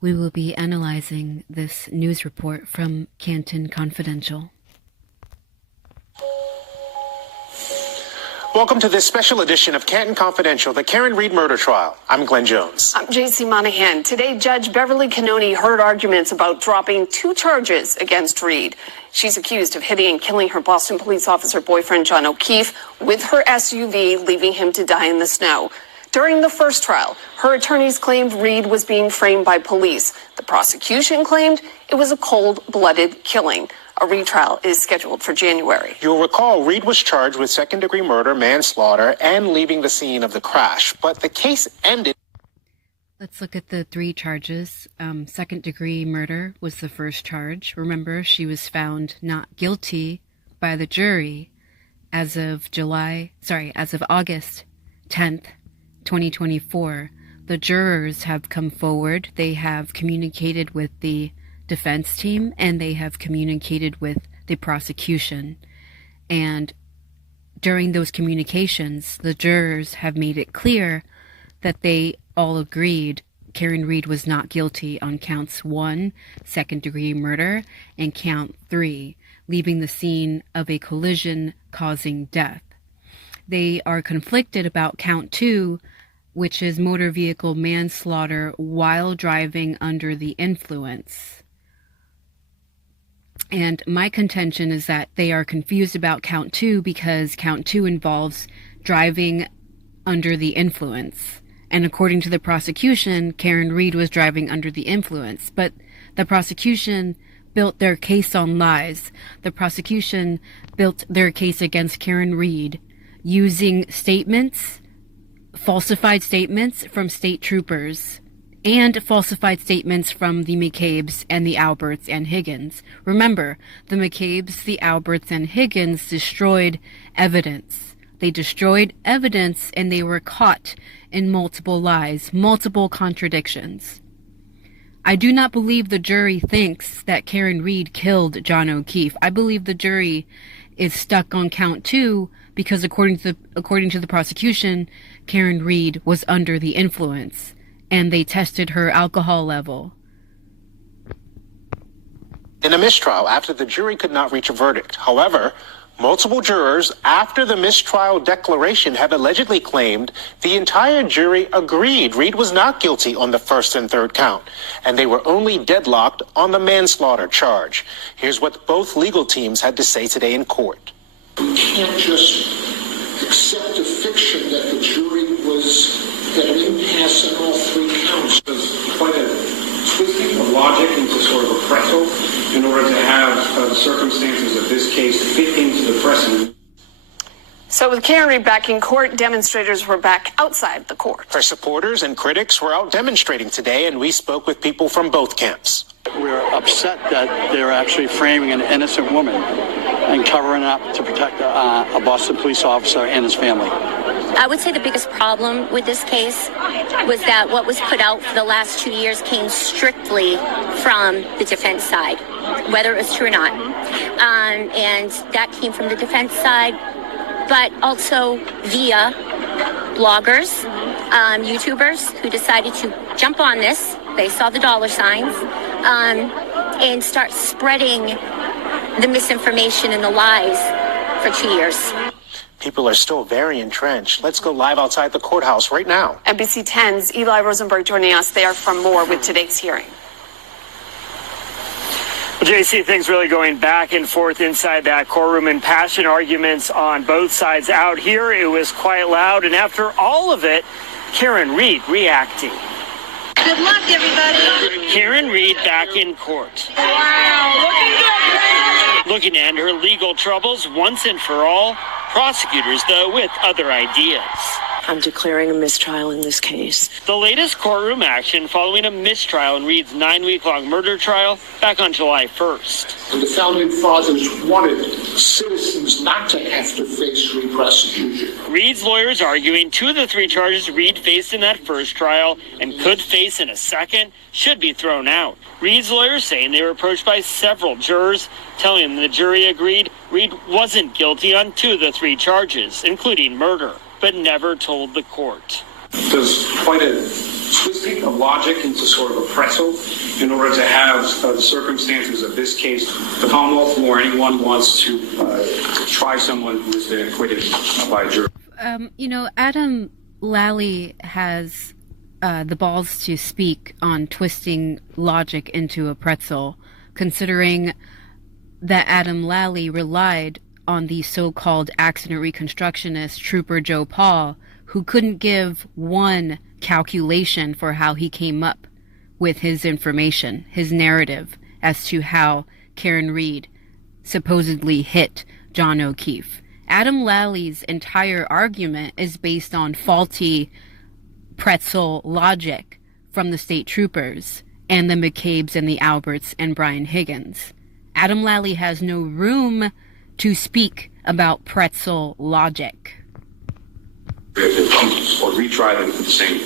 We will be analyzing this news report from Canton Confidential. Welcome to this special edition of Canton Confidential, the Karen Reed murder trial. I'm Glenn Jones. I'm J.C. Monahan. Today, Judge Beverly Cannoni heard arguments about dropping 2 charges against Reed. She's accused of hitting and killing her Boston police officer boyfriend, John O'Keefe, with her SUV, leaving him to die in the snow. During the first trial, her attorneys claimed Reed was being framed by police. The prosecution claimed it was a cold-blooded killing. A retrial is scheduled for January. You'll recall Reed was charged with second-degree murder, manslaughter, and leaving the scene of the crash. But the case ended. Let's look at the 3 charges. Second-degree murder was the first charge. Remember, she was found not guilty by the jury as of August 10th, 2024. The jurors have come forward. They have communicated with the defense team and they have communicated with the prosecution. And during those communications, the jurors have made it clear that they all agreed Karen Reed was not guilty on counts 1, second-degree murder, and count 3, leaving the scene of a collision causing death. They are conflicted about count 2, which is motor vehicle manslaughter while driving under the influence. And my contention is that they are confused about count 2 because count 2 involves driving under the influence. And according to the prosecution, Karen Reed was driving under the influence. But the prosecution built their case on lies. The prosecution built their case against Karen Reed using statements, falsified statements from state troopers, and falsified statements from the McCabe's and the Alberts and Higgins. Remember, the McCabe's, the Alberts, and Higgins destroyed evidence. They destroyed evidence and they were caught in multiple lies, multiple contradictions. I do not believe the jury thinks that Karen Reed killed John O'Keefe. I believe the jury is stuck on count 2 because according to the prosecution, Karen Reed was under the influence and they tested her alcohol level. In a mistrial after the jury could not reach a verdict. However, multiple jurors after the mistrial declaration have allegedly claimed the entire jury agreed Reed was not guilty on the first and third count, and they were only deadlocked on the manslaughter charge. Here's what both legal teams had to say today in court. We can't just accept a fiction that the jury had an impasse on all 3 counts. There's quite a twisting of logic into sort of a pretzel in order to have the circumstances of this case fit into the precedent. So with Karen Reed back in court, demonstrators were back outside the court. Her supporters and critics were out demonstrating today, and we spoke with people from both camps. We're upset that they're actually framing an innocent woman and covering up to protect a Boston police officer and his family. I would say the biggest problem with this case was that what was put out for the last 2 years came strictly from the defense side, whether it was true or not. And that came from the defense side, but also via bloggers, YouTubers who decided to jump on this. They saw the dollar signs and start spreading the misinformation and the lies for 2 years. People are still very entrenched. Let's go live outside the courthouse right now. NBC 10's Eli Rosenberg joining us there from more with today's hearing. Well, JC, things really going back and forth inside that courtroom and passion arguments on both sides. Out here, it was quite loud. And after all of it, Karen Reed reacting. Good luck, everybody. Karen Reed back in court. Wow, looking to end her legal troubles once and for all. Prosecutors, though, with other ideas. I'm declaring a mistrial in this case. The latest courtroom action following a mistrial in Reed's 9-week-long murder trial back on July 1st. The founding fathers wanted citizens not to have to face re-prosecution. Reed's lawyers arguing 2 of the 3 charges Reed faced in that first trial and could face in a second should be thrown out. Reed's lawyers saying they were approached by several jurors, telling them the jury agreed Reed wasn't guilty on 2 of the 3 charges, including murder, but never told the court. There's quite a twisting of logic into sort of a pretzel in order to have the circumstances of this case the Commonwealth or anyone wants to try someone who has been acquitted by a jury. Adam Lally has the balls to speak on twisting logic into a pretzel, considering that Adam Lally relied on the so-called accident reconstructionist Trooper Joe Paul, who couldn't give one calculation for how he came up with his information, his narrative as to how Karen Read supposedly hit John O'Keefe. Adam Lally's entire argument is based on faulty pretzel logic from the state troopers and the McCabe's and the Alberts and Brian Higgins. Adam Lally has no room to speak about pretzel logic. Or retry them for the same.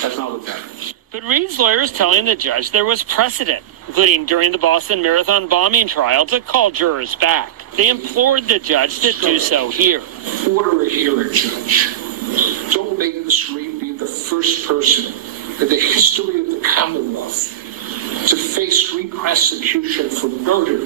That's not what that is. But Reed's lawyer is telling the judge there was precedent, including during the Boston Marathon bombing trial, to call jurors back. They implored the judge to do so here. Order a hearing, Judge. Don't make Miss Reed be the first person in the history of the Commonwealth to face re-prosecution for murder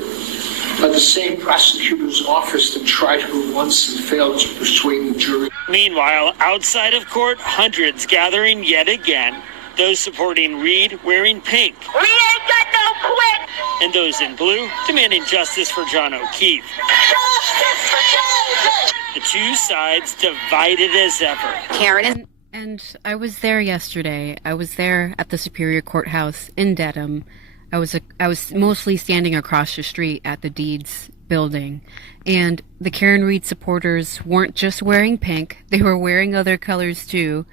by the same prosecutor's office that tried her once and failed to persuade the jury. Meanwhile, outside of court, hundreds gathering yet again, those supporting Reed wearing pink. We ain't got no quit! And those in blue demanding justice for John O'Keefe. Justice for Joseph! The two sides divided as ever. Karen And I was there yesterday. I was there at the Superior Courthouse in Dedham. I was mostly standing across the street at the Deeds building, and the Karen Read supporters weren't just wearing pink; they were wearing other colors too.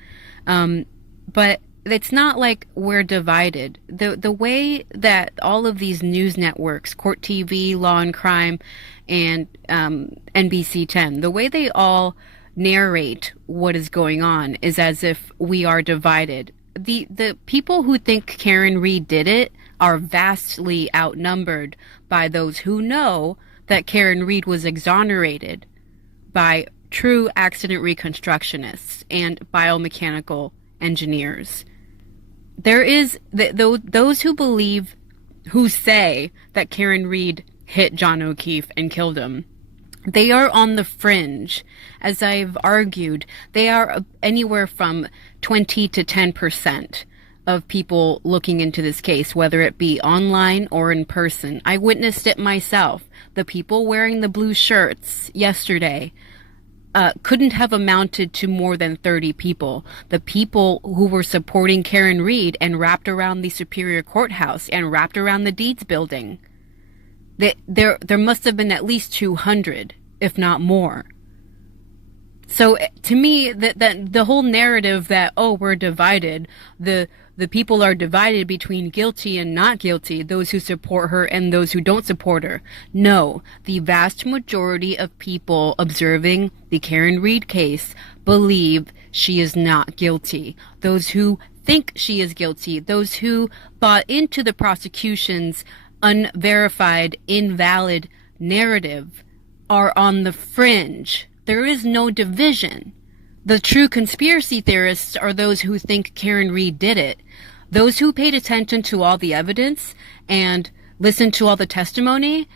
But it's not like we're divided. The way that all of these news networks, Court TV, Law and Crime, and NBC10, the way they all narrate what is going on is as if we are divided. The people who think Karen Read did it are vastly outnumbered by those who know that Karen Read was exonerated by true accident reconstructionists and biomechanical engineers. There is those who say that Karen Read hit John O'Keefe and killed him. They are on the fringe. As I've argued, they are anywhere from 20 to 10% of people looking into this case, whether it be online or in person. I witnessed it myself. The people wearing the blue shirts yesterday couldn't have amounted to more than 30 people. The people who were supporting Karen Read and wrapped around the Superior Courthouse and wrapped around the Deeds building, there must have been at least 200, if not more. So to me, the whole narrative that, oh, we're divided, the people are divided between guilty and not guilty, those who support her and those who don't support her. No, the vast majority of people observing the Karen Read case believe she is not guilty. Those who think she is guilty, those who bought into the prosecution's unverified, invalid narrative are on the fringe. There is no division. The true conspiracy theorists are those who think Karen Read did it. Those who paid attention to all the evidence and listened to all the testimony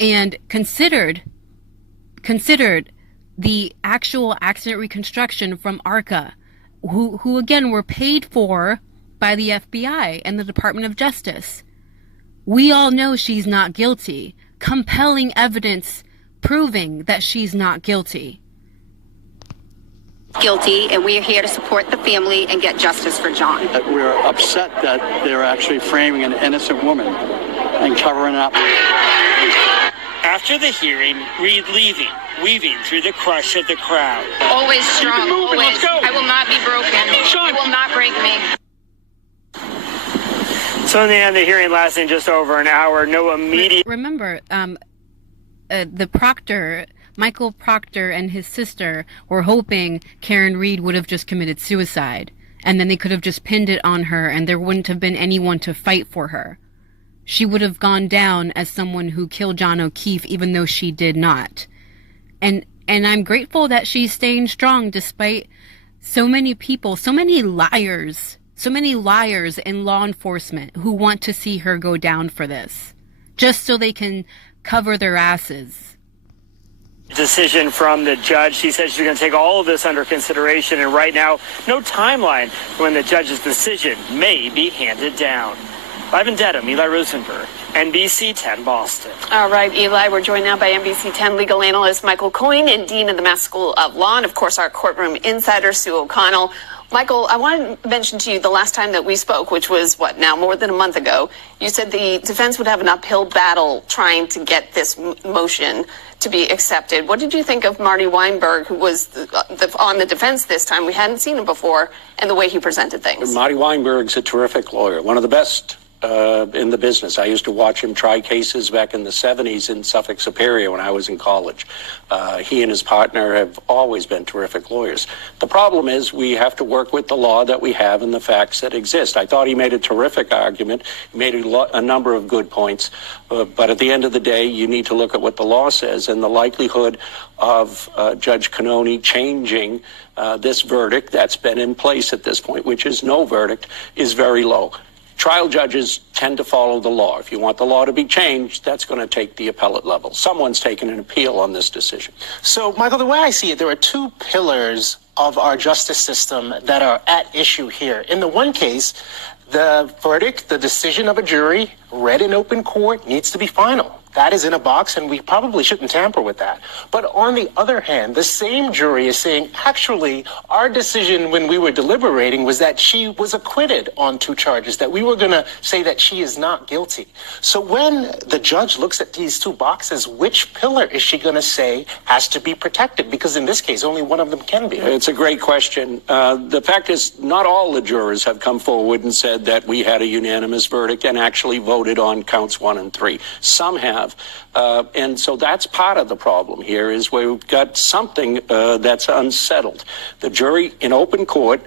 and considered the actual accident reconstruction from ARCA, who again were paid for by the FBI and the Department of Justice. We all know she's not guilty. Compelling evidence proving that she's not guilty. guilty, and we are here to support the family and get justice for John. We're upset that they're actually framing an innocent woman and covering up. After the hearing, Reed leaving, weaving through the crush of the crowd. Always strong, moving, always. let's go. I will not be broken. Sean. You will not break me. So in the end, the hearing lasting just over an hour, no immediate... Remember, the proctor, Michael Proctor, and his sister were hoping Karen Read would have just committed suicide, and then they could have just pinned it on her, and there wouldn't have been anyone to fight for her. She would have gone down as someone who killed John O'Keefe, even though she did not. And I'm grateful that she's staying strong despite so many people, so many liars so many liars in law enforcement who want to see her go down for this, just so they can cover their asses. Decision from the judge. She said she's going to take all of this under consideration, and right now, no timeline when the judge's decision may be handed down. Live in Dedham, Eli Rosenberg, NBC10 Boston. All right, Eli, we're joined now by NBC10 legal analyst Michael Coyne and Dean of the Mass School of Law, and of course our courtroom insider, Sue O'Connell. Michael, I want to mention to you the last time that we spoke, which was, more than a month ago, you said the defense would have an uphill battle trying to get this motion to be accepted. What did you think of Marty Weinberg, who was on the defense this time? We hadn't seen him before, and the way he presented things. Marty Weinberg's a terrific lawyer, one of the best in the business. I used to watch him try cases back in the 70s in Suffolk Superior when I was in college. He and his partner have always been terrific lawyers. The problem is we have to work with the law that we have and the facts that exist. I thought he made a terrific argument. He made a number of good points. But at the end of the day, you need to look at what the law says, and the likelihood of Judge Canoni changing this verdict that's been in place at this point, which is no verdict, is very low. Trial judges tend to follow the law. If you want the law to be changed, that's going to take the appellate level. Someone's taken an appeal on this decision. So, Michael, the way I see it, there are two pillars of our justice system that are at issue here. In the one case, the verdict, the decision of a jury, read in open court, needs to be final. That is in a box, and we probably shouldn't tamper with that. But on the other hand, the same jury is saying, actually, our decision when we were deliberating was that she was acquitted on 2 charges, that we were going to say that she is not guilty. So when the judge looks at these 2 boxes, which pillar is she going to say has to be protected? Because in this case, only one of them can be. It's a great question. The fact is, not all the jurors have come forward and said that we had a unanimous verdict and actually voted on counts 1 and 3. Some have. And so that's part of the problem here, is where we've got something that's unsettled. The jury in open court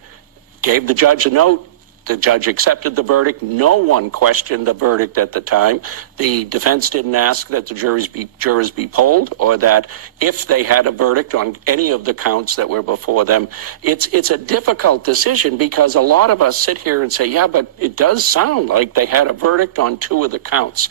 gave the judge a note. The judge accepted the verdict. No one questioned the verdict at the time. The defense didn't ask that the jurors be polled, or that if they had a verdict on any of the counts that were before them. It's a difficult decision, because a lot of us sit here and say, yeah, but it does sound like they had a verdict on 2 of the counts.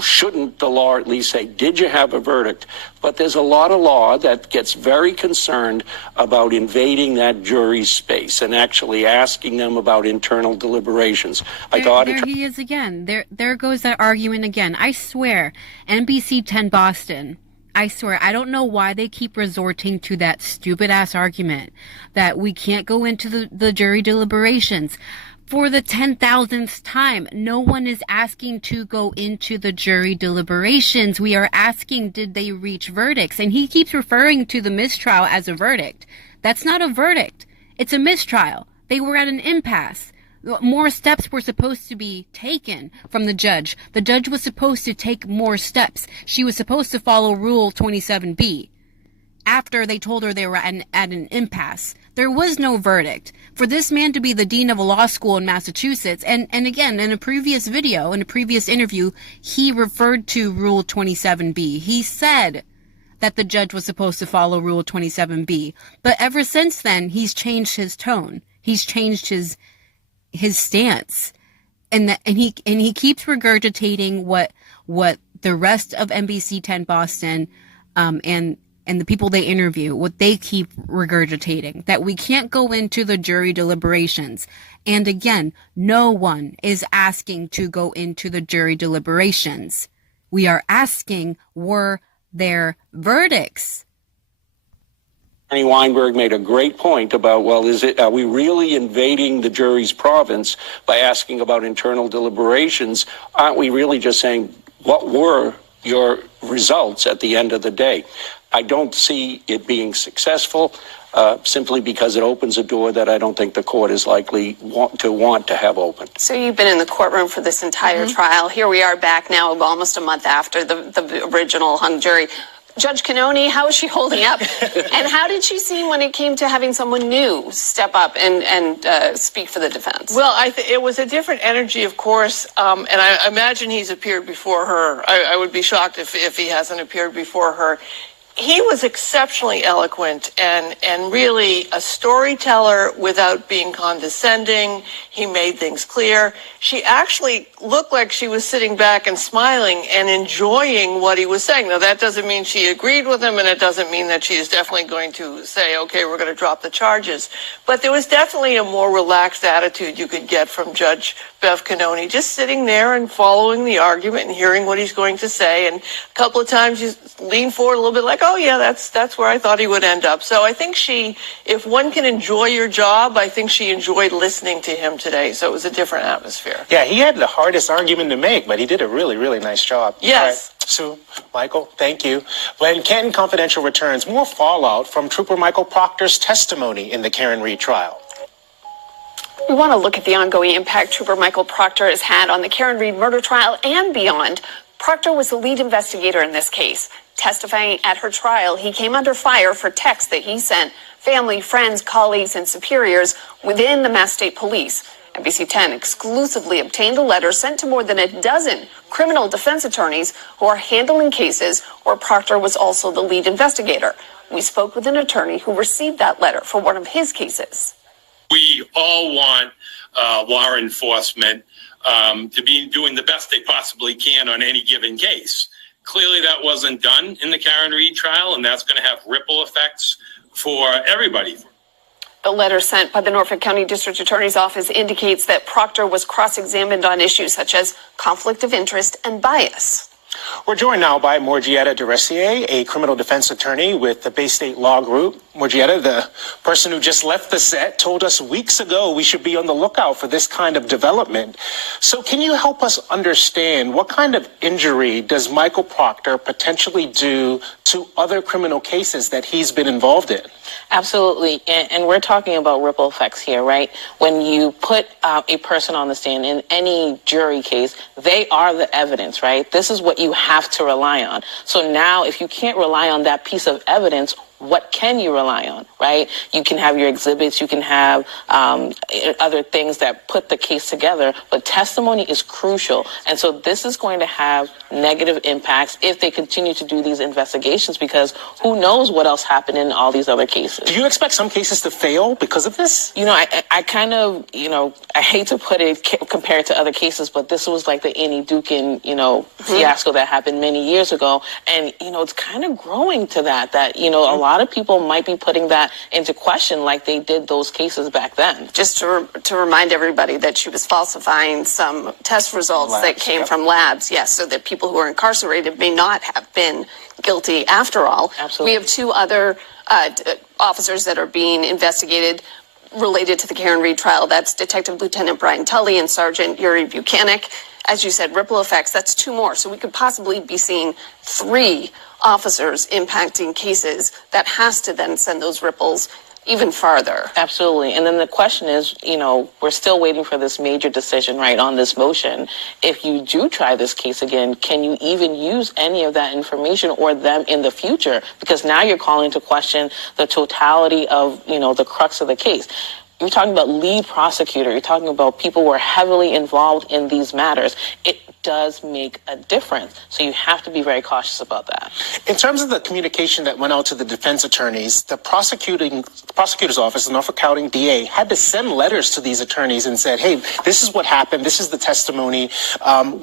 Shouldn't the law at least say, did you have a verdict? But there's a lot of law that gets very concerned about invading that jury's space and actually asking them about internal deliberations. There he is again. There goes that argument again. I swear, NBC10 Boston, I swear, I don't know why they keep resorting to that stupid-ass argument that we can't go into the jury deliberations. For the 10,000th time, no one is asking to go into the jury deliberations. We are asking, did they reach verdicts? And he keeps referring to the mistrial as a verdict. That's not a verdict. It's a mistrial. They were at an impasse. More steps were supposed to be taken from the judge. The judge was supposed to take more steps. She was supposed to follow Rule 27B. After they told her they were at an impasse. There was no verdict. For this man to be the dean of a law school in Massachusetts, and again, in a previous video, in a previous interview, he referred to Rule 27B. He said that the judge was supposed to follow Rule 27B. But ever since then, he's changed his tone. He's changed his stance. And he keeps regurgitating what the rest of NBC10 Boston and the people they interview, what they keep regurgitating, that we can't go into the jury deliberations. And again, no one is asking to go into the jury deliberations. We are asking, were there verdicts? Attorney Weinberg made a great point about, are we really invading the jury's province by asking about internal deliberations? Aren't we really just saying, what were your results at the end of the day? I don't see it being successful, simply because it opens a door that I don't think the court is likely want to have opened. So you've been in the courtroom for this entire trial. Here we are back now, almost a month after the original hung jury. Judge Canoni, how is she holding up? And how did she seem when it came to having someone new step up and speak for the defense? Well, it was a different energy, of course, and I imagine he's appeared before her. I would be shocked if he hasn't appeared before her. He was exceptionally eloquent and really a storyteller without being condescending. He made things clear. She actually looked like she was sitting back and smiling and enjoying what he was saying. Now, that doesn't mean she agreed with him, and it doesn't mean that she is definitely going to say, okay, we're going to drop the charges. But there was definitely a more relaxed attitude you could get from Judge Bev Canoni, just sitting there and following the argument and hearing what he's going to say. And a couple of times you lean forward a little bit like, oh, yeah, that's where I thought he would end up. So I think if one can enjoy your job, I think she enjoyed listening to him today. So it was a different atmosphere. Yeah, he had the hardest argument to make, but he did a really, really nice job. Yes. Right. Sue, Michael, thank you. When Canton Confidential returns, more fallout from Trooper Michael Proctor's testimony in the Karen Reed trial. We want to look at the ongoing impact Trooper Michael Proctor has had on the Karen Reed murder trial and beyond. Proctor was the lead investigator in this case. Testifying at her trial, he came under fire for texts that he sent family, friends, colleagues, and superiors within the Mass State Police. NBC10 exclusively obtained a letter sent to more than a dozen criminal defense attorneys who are handling cases where Proctor was also the lead investigator. We spoke with an attorney who received that letter for one of his cases. We all want law enforcement to be doing the best they possibly can on any given case. Clearly, that wasn't done in the Karen Reed trial, and that's going to have ripple effects for everybody. The letter sent by the Norfolk County District Attorney's Office indicates that Proctor was cross-examined on issues such as conflict of interest and bias. We're joined now by Morgietta Duressier, a criminal defense attorney with the Bay State Law Group. Morgietta, the person who just left the set, told us weeks ago we should be on the lookout for this kind of development. So can you help us understand what kind of injury does Michael Proctor potentially do to other criminal cases that he's been involved in? Absolutely. And we're talking about ripple effects here, right? When you put a person on the stand in any jury case, they are the evidence, right? This is what you have to rely on. So now if you can't rely on that piece of evidence, what can you rely on, right? You can have your exhibits, you can have other things that put the case together, but testimony is crucial. And so this is going to have negative impacts if they continue to do these investigations, because who knows what else happened in all these other cases. Do you expect some cases to fail because of this? You know, I kind of, I hate to put it compared to other cases, but this was like the Annie Dukin, fiasco that happened many years ago. And, it's kind of growing to that, a lot of people might be putting that into question like they did those cases back then. Just to remind everybody that she was falsifying some test results that came from labs, yes, so that people who are incarcerated may not have been guilty after all. Absolutely. We have two other officers that are being investigated related to the Karen Reed trial. That's Detective Lieutenant Brian Tully and Sergeant Yuri Buchanan. As you said, ripple effects, that's two more. So we could possibly be seeing 3 officers impacting cases that has to then send those ripples even farther. Absolutely. And then the question is, we're still waiting for this major decision, right, on this motion. If you do try this case again, can you even use any of that information or them in the future? Because now you're calling to question the totality of, the crux of the case. You're talking about lead prosecutor. You're talking about people who are heavily involved in these matters. It does make a difference. So you have to be very cautious about that. In terms of the communication that went out to the defense attorneys, the prosecutor's office, the Norfolk County DA, had to send letters to these attorneys and said, hey, this is what happened. This is the testimony.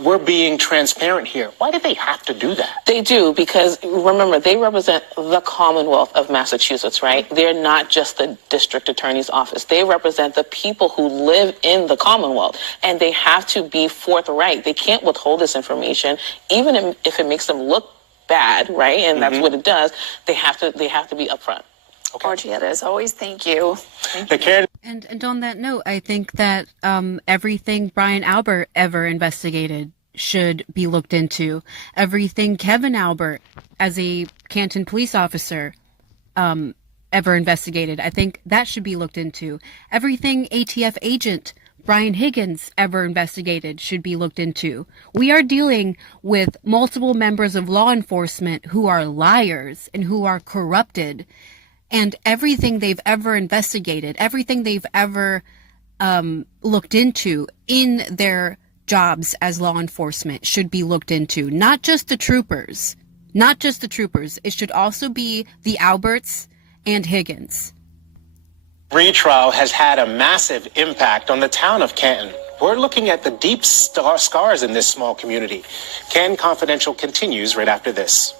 We're being transparent here. Why did they have to do that? They do, because remember, they represent the Commonwealth of Massachusetts, right? They're not just the district attorney's office. They represent the people who live in the Commonwealth, and they have to be forthright. They can't withhold this information, even if it makes them look bad, right? And that's what it does. They have to be upfront. Okay. Morgietta, as always, thank you. And on that note, I think that everything Brian Albert ever investigated should be looked into. Everything Kevin Albert, as a Canton police officer, ever investigated, I think that should be looked into. Everything ATF agent Brian Higgins ever investigated should be looked into. We are dealing with multiple members of law enforcement who are liars and who are corrupted. And everything they've ever investigated, everything they've ever looked into in their jobs as law enforcement should be looked into. Not just the troopers, Not just the troopers. It should also be the Alberts and Higgins. Retrial has had a massive impact on the town of Canton. We're looking at the deep scars in this small community. Canton Confidential continues right after this.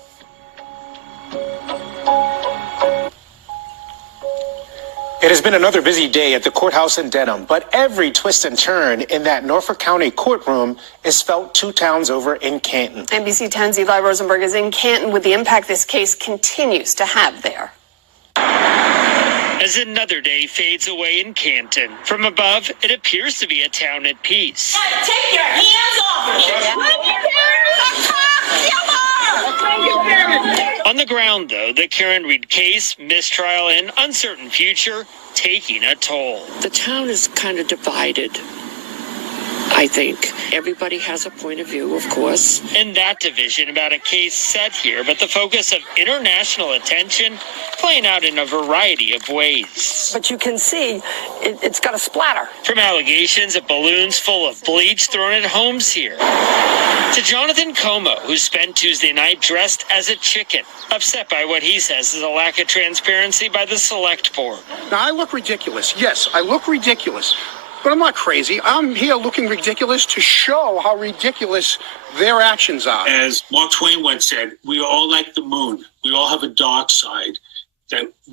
It has been another busy day at the courthouse in Denham, but every twist and turn in that Norfolk County courtroom is felt 2 towns over in Canton. NBC 10's Eli Rosenberg is in Canton with the impact this case continues to have there. As another day fades away in Canton, from above, it appears to be a town at peace. Take your hands off On the ground, though, the Karen Reed case, mistrial, and uncertain future taking a toll. The town is kind of divided, I think. Everybody has a point of view, of course. And that division about a case set here, but the focus of international attention playing out in a variety of ways. But you can see it's got a splatter. From allegations of balloons full of bleach thrown at homes here, to Jonathan Como, who spent Tuesday night dressed as a chicken, upset by what he says is a lack of transparency by the select board. Now, I look ridiculous. Yes, I look ridiculous. But I'm not crazy. I'm here looking ridiculous to show how ridiculous their actions are. As Mark Twain once said, we are all like the moon. We all have a dark side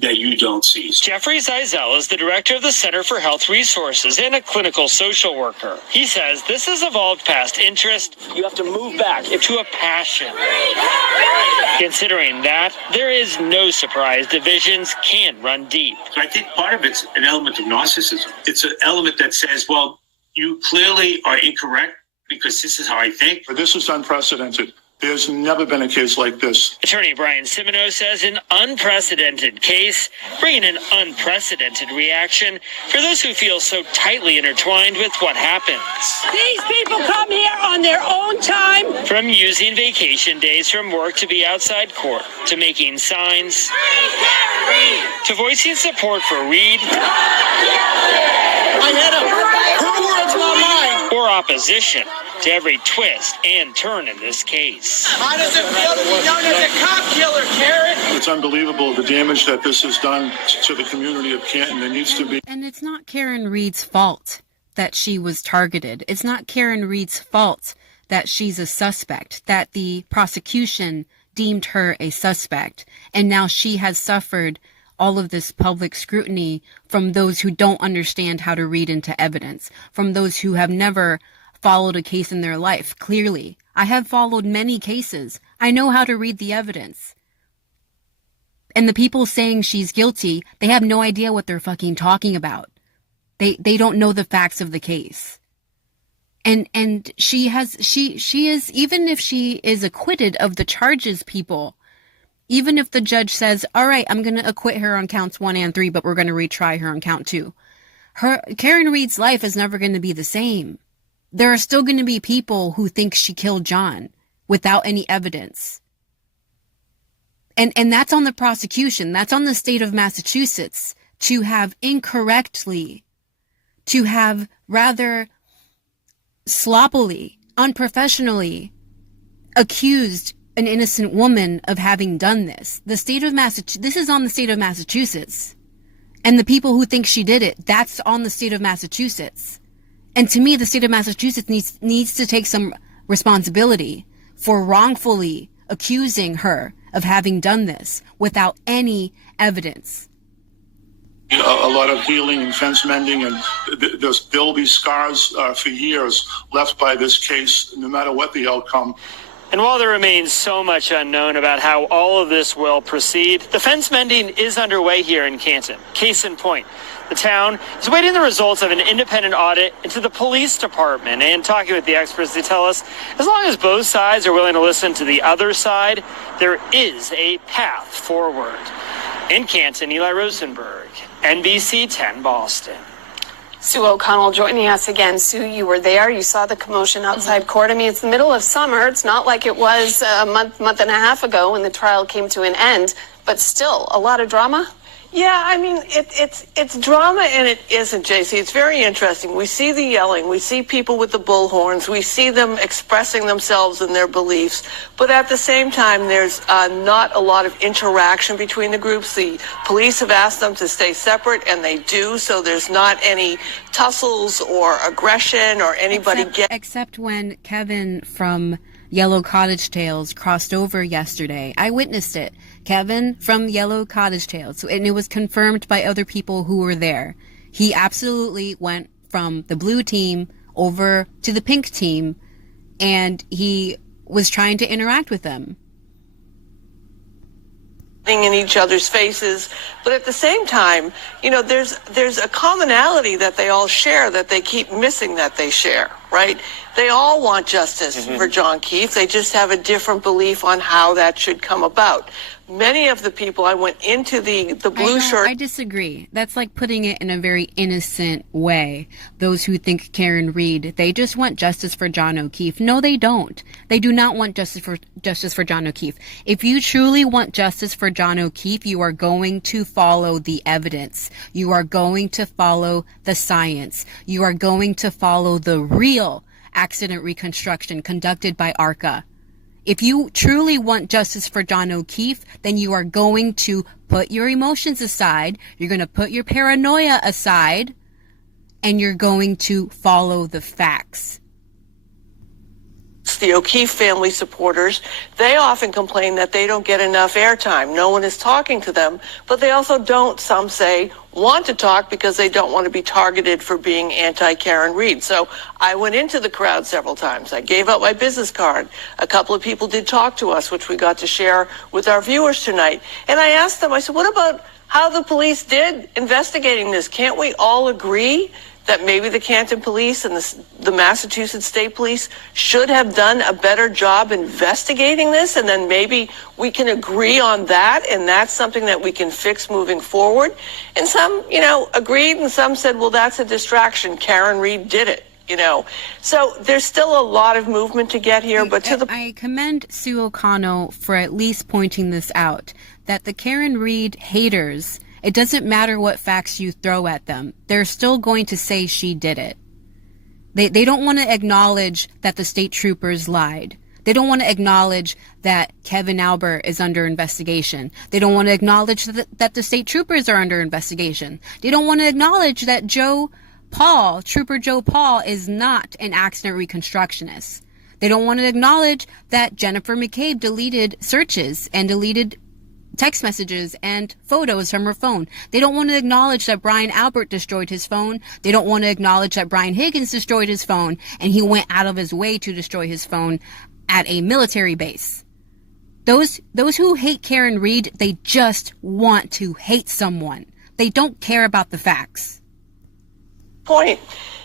that you don't see. Jeffrey Zeisel is the director of the Center for Health Resources and a clinical social worker. He says this has evolved past interest. You have to move back to a passion. Considering that, there is no surprise divisions can run deep. I think part of it's an element of narcissism. It's an element that says, well, you clearly are incorrect because this is how I think. But this is unprecedented. There's never been a case like this. Attorney Brian Simino says an unprecedented case, bringing an unprecedented reaction for those who feel so tightly intertwined with what happens. These people come here on their own time. From using vacation days from work to be outside court, to making signs, to voicing support for Reed, I had her words, not mine. or opposition to every twist and turn in this case. How does it feel to be known as a cop killer, Karen? It's unbelievable the damage that this has done to the community of Canton. There needs to be. And it's not Karen Reed's fault that she was targeted. It's not Karen Reed's fault that she's a suspect, that the prosecution deemed her a suspect. And now she has suffered all of this public scrutiny from those who don't understand how to read into evidence, from those who have never followed a case in their life. Clearly, I have followed many cases. I know how to read the evidence. And the people saying she's guilty, they have no idea what they're fucking talking about. They don't know the facts of the case. And she is, even if she is acquitted of the charges, people, even if the judge says, all right, I'm going to acquit her on counts 1 and 3, but we're going to retry her on count 2. Karen Reed's life is never going to be the same. There are still going to be people who think she killed John without any evidence. And that's on the prosecution. That's on the state of Massachusetts to have incorrectly, to have rather sloppily, unprofessionally accused an innocent woman of having done this. The state of this is on the state of Massachusetts. And the people who think she did it, that's on the state of Massachusetts. And to me, the state of Massachusetts needs to take some responsibility for wrongfully accusing her of having done this without any evidence. A lot of healing and fence mending, and there'll be scars for years left by this case, no matter what the outcome. And while there remains so much unknown about how all of this will proceed, the fence mending is underway here in Canton. Case in point, the town is waiting the results of an independent audit into the police department. And talking with the experts, they tell us as long as both sides are willing to listen to the other side, there is a path forward. In Canton, Eli Rosenberg, NBC10 Boston. Sue O'Connell joining us again. Sue, you were there. You saw the commotion outside court. I mean, it's the middle of summer. It's not like it was a month and a half ago when the trial came to an end, but still a lot of drama. Yeah, I mean, it's drama and it isn't, JC. It's very interesting. We see the yelling. We see people with the bullhorns. We see them expressing themselves and their beliefs. But at the same time, there's not a lot of interaction between the groups. The police have asked them to stay separate, and they do. So there's not any tussles or aggression or anybody Except when Kevin from Yellow Cottage Tales crossed over yesterday. I witnessed it. Kevin from Yellow Cottage Tales. And it was confirmed by other people who were there. He absolutely went from the blue team over to the pink team, and he was trying to interact with them. In each other's faces, but at the same time, you know, there's a commonality that they all share that they keep missing that they share, right? They all want justice for John Keefe. They just have a different belief on how that should come about. Many of the people, I went into the blue shirt. I disagree. That's like putting it in a very innocent way. Those who think Karen Reed, they just want justice for John O'Keefe. No, they don't. They do not want justice for John O'Keefe. If you truly want justice for John O'Keefe, you are going to follow the evidence. You are going to follow the science. You are going to follow the real accident reconstruction conducted by ARCA. If you truly want justice for John O'Keefe, then you are going to put your emotions aside, you're going to put your paranoia aside, and you're going to follow the facts. The O'Keefe family supporters, they often complain that they don't get enough airtime. No one is talking to them, but they also don't, some say, want to talk because they don't want to be targeted for being anti-Karen Reed. So I went into the crowd several times. I gave out my business card. A couple of people did talk to us, which we got to share with our viewers tonight. And I asked them, I said, what about how the police did investigating this? Can't we all agree that maybe the Canton police and the Massachusetts State Police should have done a better job investigating this, and then maybe we can agree on that, and that's something that we can fix moving forward? And some, you know, agreed, and some said, well, that's a distraction. Karen Reed did it, you know. So there's still a lot of movement to get here, but I commend Sue O'Connell for at least pointing this out, that the Karen Reed haters, it doesn't matter what facts you throw at them. They're still going to say she did it. They don't want to acknowledge that the state troopers lied. They don't want to acknowledge that Kevin Albert is under investigation. They don't want to acknowledge that the state troopers are under investigation. They don't want to acknowledge that Trooper Joe Paul, is not an accident reconstructionist. They don't want to acknowledge that Jennifer McCabe deleted searches and deleted text messages and photos from her phone. They don't want to acknowledge that Brian Albert destroyed his phone. They don't want to acknowledge that Brian Higgins destroyed his phone, and he went out of his way to destroy his phone at a military base. Those who hate Karen Reed, they just want to hate someone. They don't care about the facts. Point.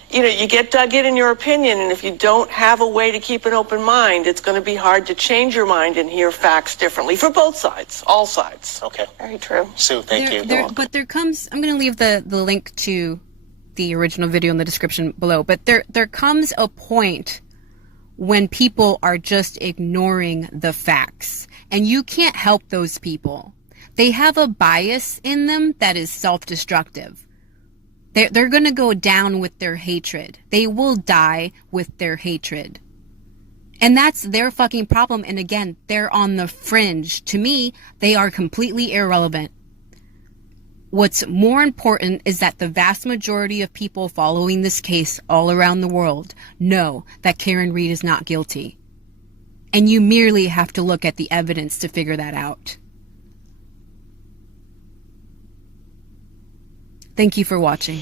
You know, you get dug in your opinion, and if you don't have a way to keep an open mind, it's going to be hard to change your mind and hear facts differently for both sides, all sides. Okay. Very true. Sue, thank you. But there comes, I'm going to leave the link to the original video in the description below, but there comes a point when people are just ignoring the facts, and you can't help those people. They have a bias in them that is self-destructive. They're going to go down with their hatred. They will die with their hatred. And that's their fucking problem. And again, they're on the fringe. To me, they are completely irrelevant. What's more important is that the vast majority of people following this case all around the world know that Karen Reed is not guilty. And you merely have to look at the evidence to figure that out. Thank you for watching.